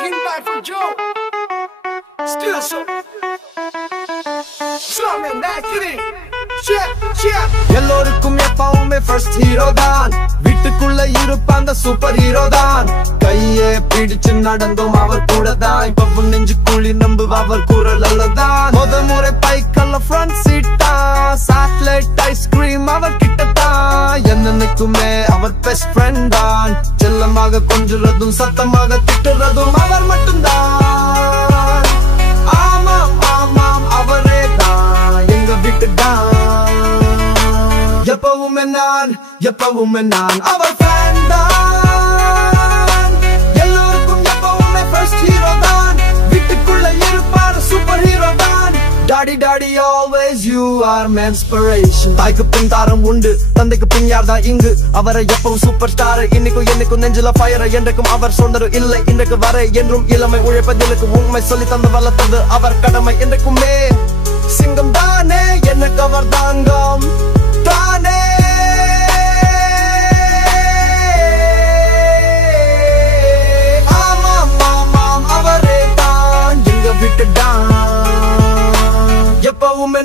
King back from Joe. Still so. Slamming that kid. எல்லோருக்கும் எப்பவுமே first hero தான், வீட்டுக்குள்ள இருப்பாங்க சூப்பர் ஹீரோ தான். கையே பிடிச்சு நடந்தோம் அவர் கூட தான், இப்பவும் நெஞ்சு கூலி நம்பு அவர் குரல் அல்லதான். முத முறை பைக்கல்ல ஃப்ரண்ட் சீட்டா, சாக்லேட் ஐஸ்கிரீம் அவர் கிட்டதான். என்னன்னைக்குமே அவர் பெஸ்ட் ஃப்ரெண்ட் தான், செல்லமாக கொஞ்சுறதும் சத்தமாக திட்டுறதும் அவர் மட்டும்தான். ஆமாம் ஆமாம் அவரே தான் எங்க வீட்டு தான். எப்பவுமே நான் அவர் ஃபேன் தான். எல்லோருக்கும் எப்பவுமே ஃபர்ஸ்ட் ஹீரோ தான், வீட்டுக்குள்ள இருப்பார் சூப்பர் ஹீரோ தான். Daddy daddy always you are my inspiration. தாய்க்கு பின் தாரம் உண்டு, தந்தைக்கு பின் யார் தான் இங்கு. அவரை எப்பவும் சூப்பர் ஸ்டார், இன்னைக்கும் என்னைக்கும் நெஞ்சில ஃபயர். என்றைக்கும் அவர் சொன்னது இல்லை இன்றைக்கு வரை, என்றும் இளமை உழைப்பதிலுக்கு உண்மை சொல்லி தந்து வளர்த்தது அவர் கடமை. என்றைக்குமே சிங்கம் தானே எனக்கு அவர் தாங்கம் தானே. ஆமாம் ஆமாம் அவரே தான் எங்க வீட்டு தான். எப்பவுமே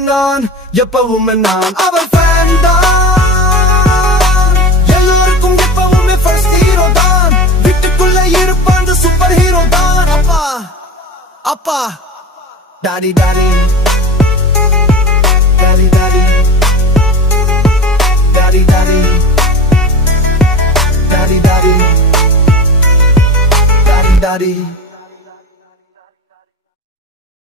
நான் அவர் ஃபேன் தான். எல்லோருக்கும் எப்பவுமே ஃபர்ஸ்ட் ஹீரோ தான், வீட்டுக்குள்ள இருப்பான் சூப்பர் ஹீரோ தான். அப்பா அப்பா daddy daddy daddy daddy daddy daddy daddy daddy daddy daddy.